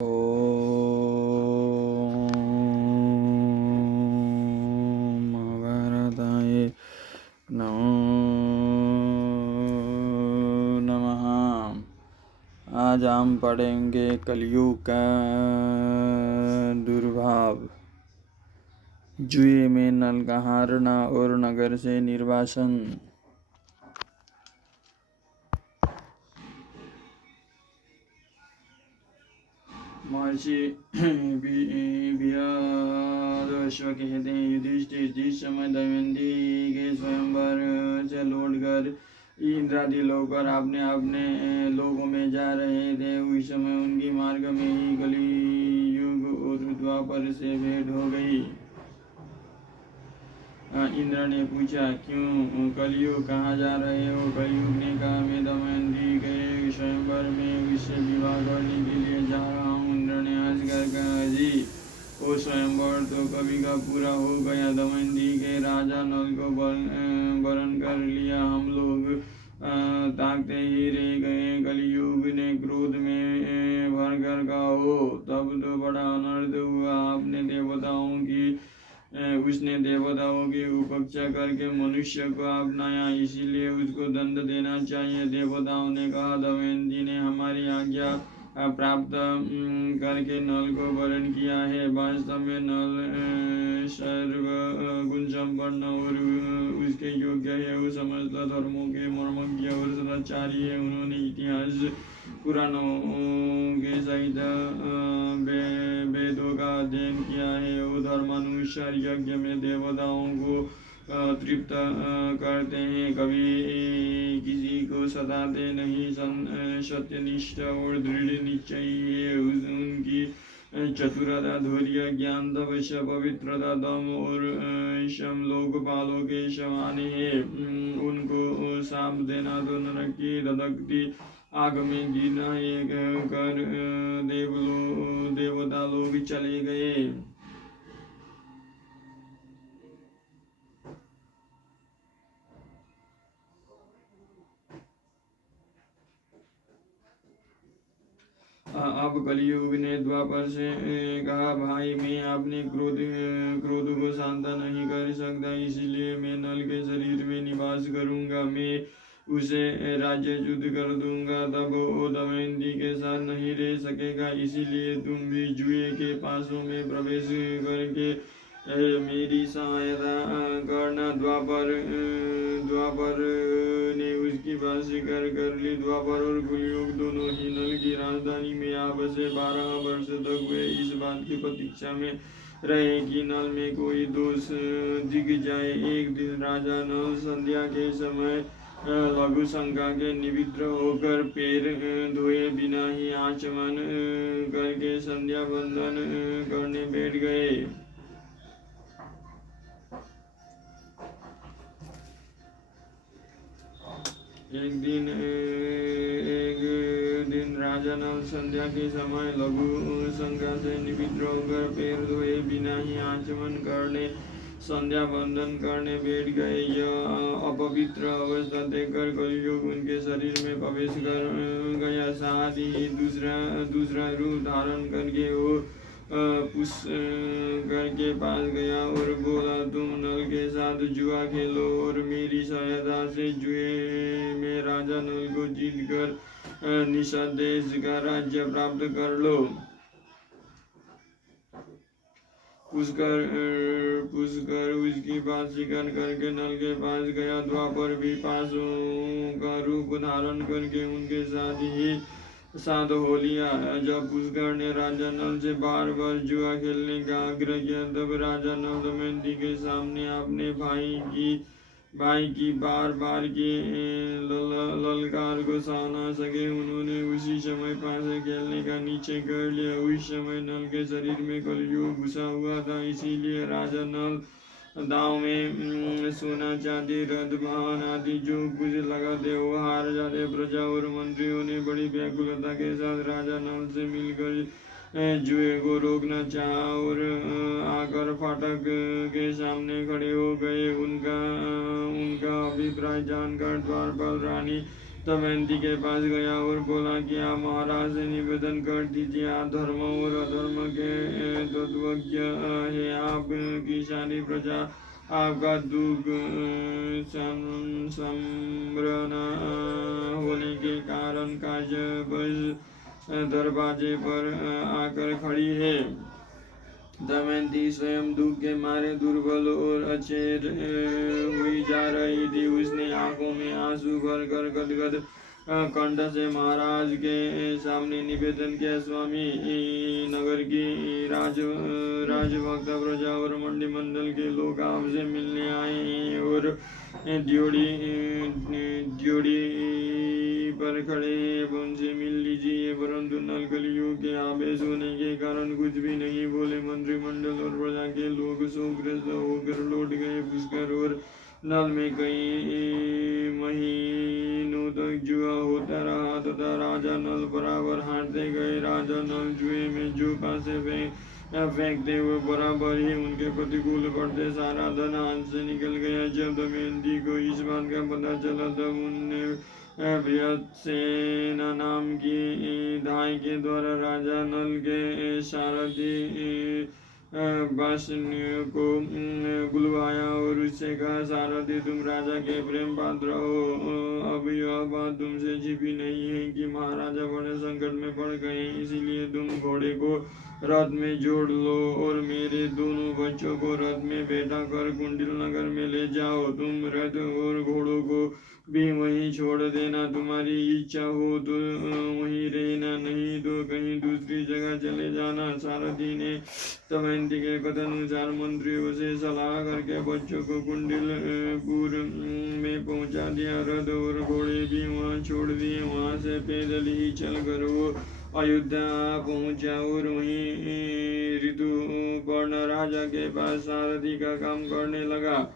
ओम महाभारताय नमो नमः। आज हम पढ़ेंगे कलयुग का दुर्भाव, जुए में नल का हारना और नगर से निर्वासन। महर्षि व्यासदेव कहते हैं, युधिष्ठिर, जिस समय दमयंती के स्वयंवर से लौटकर इंद्रादि लोग पर अपने अपने लोगों में जा रहे थे, उस समय उनकी मार्ग में ही कलियुग और द्वापर से भेंट हो गई। इंद्र ने पूछा, क्यों कलयुग कहाँ जा रहे हो? कलयुग ने कहा, मैं दमयंती के स्वयंवर में उससे विवाह करने के लिए जा रहा हूँ। इंद्र ने हंसकर कहा, जी, वो स्वयंवर तो कभी का पूरा हो गया। दमयंती के राजा नल को वरण कर लिया, हम लोग ताकते ही रह गए। कलयुग ने क्रोध में भरकर कहा, हो तब तो बड़ा अनर्थ हुआ। उसने देवताओं की उपेक्षा करके मनुष्य को अपनाया, इसीलिए उसको दंड देना चाहिए। देवताओं ने कहा, दमयंती ने हमारी आज्ञा प्राप्त करके नल को वरण किया है। वास्तव में नल सर्वगुण संपन्न और उसके योग्य है। वो समस्त धर्मों के मर्मज्ञ और सदाचारी है। उन्होंने इतिहास पुराणों के सहित वेदों का अध्ययन किया है। वो धर्मानुसार यज्ञ में देवताओं को तृप्त करते हैं, कभी किसी को सताते नहीं। सत्यनिष्ठ और दृढ़ निश्चयी है। उनकी चतुरता, धैर्य, ज्ञान, तपस्या, पवित्रता, दम और शम लोकपालों के समान है। उनको शाप देना तो नरक की धधकती आग में गिरना एक कर देवता लोग चले गए। अब कलयुग ने द्वापर से कहा, भाई, मैं अपने क्रोध को शांत नहीं कर सकता, इसीलिए मैं नल के शरीर में निवास करूंगा। मैं उसे राज्यच्युत कर दूंगा, तब वो दमयंती के साथ नहीं रह सकेगा। इसीलिए तुम भी जुए के पासों में प्रवेश करके मेरी सहायता करना। द्वापर ने उसकी बात स्वीकार कर ली। द्वापर और कलयुग दोनों ही नल की राजधानी में आपस से 12 वर्ष तक वे इस बात की प्रतीक्षा में रहे कि नल में कोई दोष दिख जाए। एक दिन राजा नल संध्या के समय लघु शंका के निमित्त होकर पैर धोए बिना ही आचमन करके संध्या बंदन करने बैठ गए। एक दिन राजा नल संध्या के समय लघु शंका से निवृत्त होकर पैर धोए बिना ही आचमन करने संध्या बंदन करने बैठ गए। यह अपवित्र अवस्था देखकर कलयुग उनके शरीर में प्रवेश कर गया। साथ ही दूसरा रूप धारण करके वो पुष्कर के पास गया और बोला, तुम नल के साथ जुआ खेलो और मेरी सहायता से जुए में राजा नल को जीत कर निषाद देश का राज्य प्राप्त कर लो। पुष्कर उसकी बात स्वीकार करके नल के पास गया। द्वापर भी पासों का रूप धारण करके उनके साथ हो लिया। जब पुष्कर ने राजा नल से बार बार जुआ खेलने का आग्रह किया, तब राजा नल दमयंती के सामने अपने भाई की बार बार के ललकार को सह न सके। उन्होंने उसी समय पासे खेलने का निश्चय कर लिया। उस समय नल के शरीर में कलयुग घुसा हुआ था, इसीलिए राजा नल दांव में सोना, चांदी, रथ, वाहन आदि जो कुछ लगाते वो हार जाते। प्रजा और मंत्रियों ने बड़ी व्याकुलता के साथ राजा नल से मिलकर जुए को रोकना चाहा और आकर फाटक के सामने खड़े हो गए। उनका अभिप्राय जानकर द्वारपाल रानी दमयंती के पास गया और बोला कि आप महाराज से निवेदन कर दीजिए, आप धर्म और अधर्म के तत्वज्ञ है, आपकी सारी प्रजा आपका दुख सम्रण होने के कारण काज बस दरवाजे पर आकर खड़ी है। दमयंती स्वयं दुख के मारे दुर्बल और अचेत हुई जा रही थी। उसने आंखों में आंसू भर कर गदगद कंठ से महाराज के सामने निवेदन किया, स्वामी, नगर की राजभक्त प्रजा और मंडल के लोग आपसे मिलने आए हैं और ड्योढ़ी पर खड़े हैं, उनसे मिल लीजिए। परंतु नल कलियुग के आवेश होने के कारण कुछ भी नहीं बोले। मंत्रिमंडल और प्रजा के लोग शोकग्रस्त होकर लौट गए। पुष्कर और नल में कई महीनों तक जुआ होता रहा तथा राजा नल बराबर हारते गए। राजा नल जुए में जो पासे फेंकते हुए बराबर ही उनके प्रतिकूल पड़ते। सारा धन हाथ से निकल गया। जब दमयंती को इस बात का पता चला तब उनने बृहत्सेन नाम की धाय के द्वारा राजा नल के सारथी बासन्य को बुलवाया और उससे कहा, सारथी, तुम राजा के प्रेम पात्र हो। अब यह बात तुमसे छिपी नहीं है कि महाराजा बड़े संकट में पड़ गए, इसीलिए तुम घोड़े को रथ में जोड़ लो और मेरे दोनों बच्चों को रथ में बैठा कर कुंडिल नगर में ले जाओ। तुम रथ और घोड़ों को भी वहीं छोड़ देना। तुम्हारी इच्छा हो तो वहीं रहना, नहीं तो कहीं दूसरी जगह चले जाना। सारथी ने दमयंती के कथनानुसार मंत्रियों से सलाह करके बच्चों को कुंडिलपुर में पहुंचा दिया। रथ और घोड़े भी वहां छोड़ दिए। वहां से पैदल ही चलकर वो अयोध्या पहुंचा और वहीं ऋतुपर्ण राजा के पास सारथी का काम करने लगा।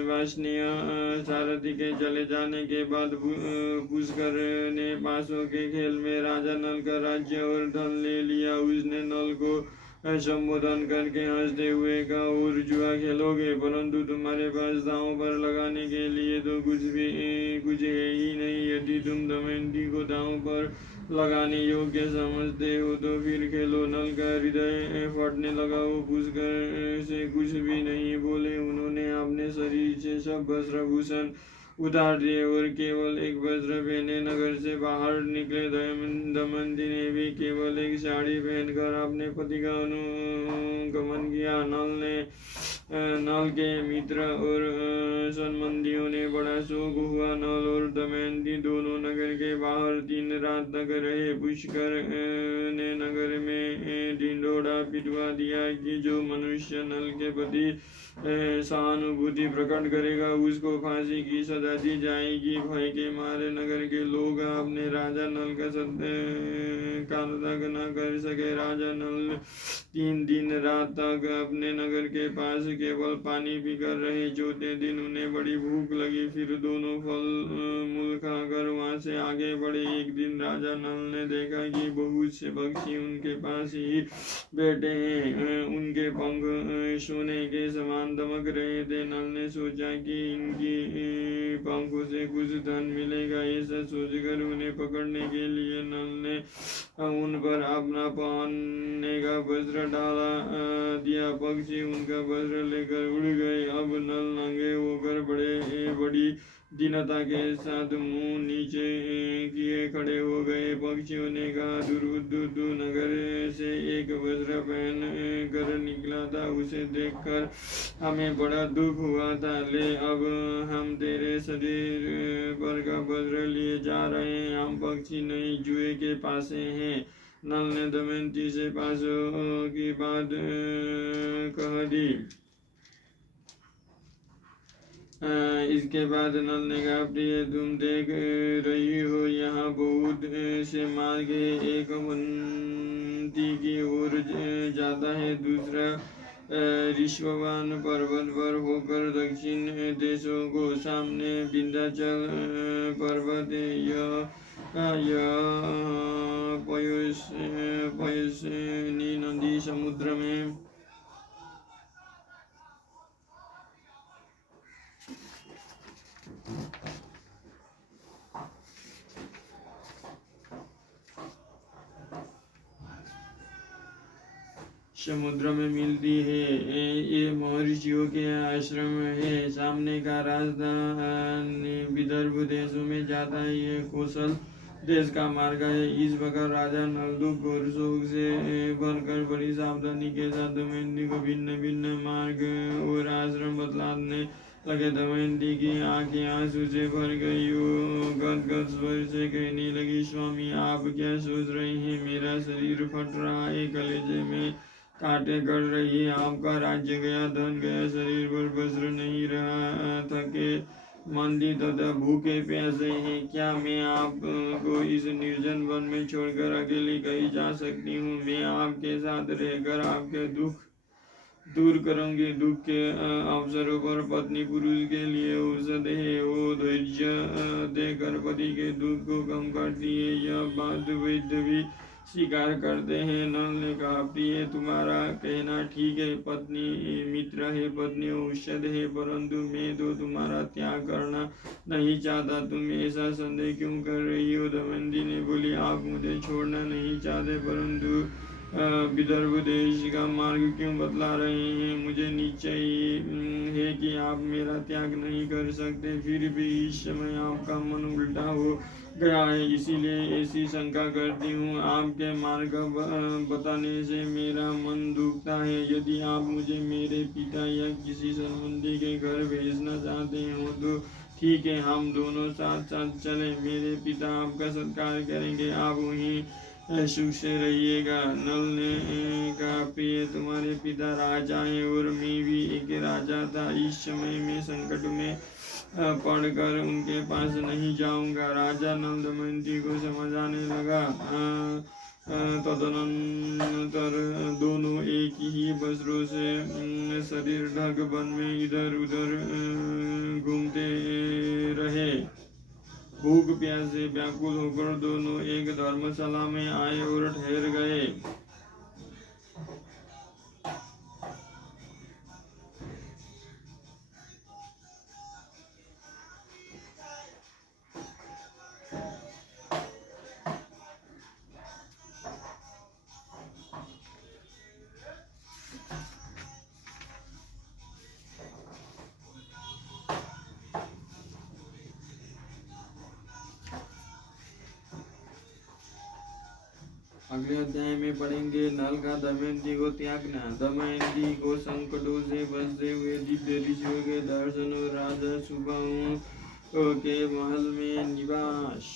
वासनीय सारथी के चले जाने के बाद पुष्कर ने पासों के खेल में राजा नल का राज्य और धन ले लिया। उसने नल को संबोधन करके हंसते हुए कहा, और जुआ खेलोगे, परंतु तुम्हारे पास दांव पर लगाने के लिए तो कुछ है ही नहीं। यदि तुम दमयंती को दांव पर लगाने योग्य समझते हो तो फिर खेलो। नल का हृदय फटने लगा। वो पुष्कर से कुछ भी नहीं बोले। उन्होंने अपने शरीर से सब वस्त्रभूषण उतार दिए और केवल एक वस्त्र पहने नगर से बाहर निकले। दमयंती ने भी केवल एक साड़ी पहनकर अपने पति का अनुगमन किया। नल के मित्र और संबंधियों ने बड़ा शोक हुआ। नल और दमयंती दोनों नगर के बाहर 3 रात तक रहे। पुष्कर ने नगर में ढिंढोरा पिटवा दिया कि जो मनुष्य नल के प्रति सहानुभूति प्रकट करेगा उसको फांसी की सजा दी जाएगी। भय के मारे नगर के लोग अपने राजा नल का सत्कार न कर सके। राजा नल 3 दिन रात तक अपने नगर के पास केवल पानी पीकर रहे। चौथे दिन उन्हें बड़ी भूख लगी। फिर दोनों फल मूल खाकर वहां से आगे बढ़े। एक दिन राजा नल ने देखा कि बहुत से पक्षी उनके पास ही बैठे हैं। उनके पंख सोने के समान दमक रहे थे। नल ने सोचा कि इनकी पंखों से कुछ धन मिलेगा। ऐसा सोचकर उन्हें पकड़ने के लिए नल ने उन पर अपना पहनने का वस्त्र डाला दिया। पक्षी उनका वस्त्र लेकर उड़ गए। अब नल नंगे होकर बड़ी दीनता के साथ मुंह नीचे किए खड़े हो गए। पक्षियों ने कहा, दुर्बुद्धू नगर से एक वस्त्र पहन कर निकला था, उसे देखकर हमें बड़ा दुख हुआ था। ले, अब हम तेरे शरीर पर का वस्त्र लिए जा रहे हैं। हम पक्षी नहीं, जुए के पासे हैं। नल ने दमयंती से पासों की बात कह दी। इसके बाद नल ने कहा, प्रिय, तुम देख रही हो यहाँ बहुत से मार्ग है। एक अवंती की ओर जाता है, दूसरा ऋषभवान पर्वत पर होकर दक्षिण देशों को सामने विंध्याचल पर्वत है। यह पयोस्नी नदी समुद्र में समुद्र में मिलती है। ये महर्षियों के आश्रम है। सामने का रास्ता विदर्भ देशों में जाता है। ये कौशल देश का मार्ग है। इस प्रकार राजा नल दुख और शोक से भरकर बड़ी सावधानी के साथ दमयंती को भिन्न भिन्न मार्ग और आश्रम बतलाने लगे। दमयंती की आंखें आंसू से भर गई। वो गदगद स्वर से कहने लगी, स्वामी आप क्या सोच रहे हैं? मेरा शरीर फट रहा है, कलेजे में कांटे गड़ रही है। आपका राज्य गया, धन गया, शरीर पर वज्र नहीं रहा। थके मंदी तथा भूखे प्यासे हैं। क्या मैं आपको इस निर्जन वन में छोड़कर अकेली कहीं जा सकती हूँ? मैं आपके साथ रहकर आपके दुख दूर करूंगी। दुख के अवसरों पर पत्नी पुरुष के लिए औषध है। वो धैर्य देकर पति के दुख को कम करती है। यह बात वैद्य भी स्वीकार करते हैं। नल ने कहा, प्रिय तुम्हारा कहना ठीक है। पत्नी मित्र है, पत्नी औषध है, परंतु मैं तो तुम्हारा त्याग करना नहीं चाहता। तुम ऐसा संदेह क्यों कर रही हो? दमयंती ने बोली, आप मुझे छोड़ना नहीं चाहते, परंतु विदर्भ देश का मार्ग क्यों बतला रहे हैं? मुझे निश्चय है कि आप मेरा त्याग नहीं कर सकते। फिर भी इस समय आपका मन उल्टा हो गया है, इसीलिए ऐसी शंका करती हूँ। आपके मार्ग बताने से मेरा मन दुखता है। यदि आप मुझे मेरे पिता या किसी संबंधी के घर भेजना चाहते हो तो ठीक है, हम दोनों साथ साथ चलें। मेरे पिता आपका सत्कार करेंगे, आप वहीं सुख से रहिएगा। नल ने कहा, प्रिय तुम्हारे पिता राजा हैं और मैं भी एक राजा था। इस समय मैं संकट में पढ़कर उनके पास नहीं जाऊंगा। राजा नल दमयंती को समझाने लगा। तदनंतर दोनों एक ही वस्त्रों से शरीर ढक वन में इधर उधर घूमते रहे। भूख प्यास से व्याकुल होकर दोनों एक धर्मशाला में आए और ठहर गए। अगले अध्याय में पढ़ेंगे नल का दमयंती को त्यागना। दमयंती को संकटों से बचते हुए दिव्य ऋषियों के दर्शन और राजा सुबाहुओं के महल में निवास।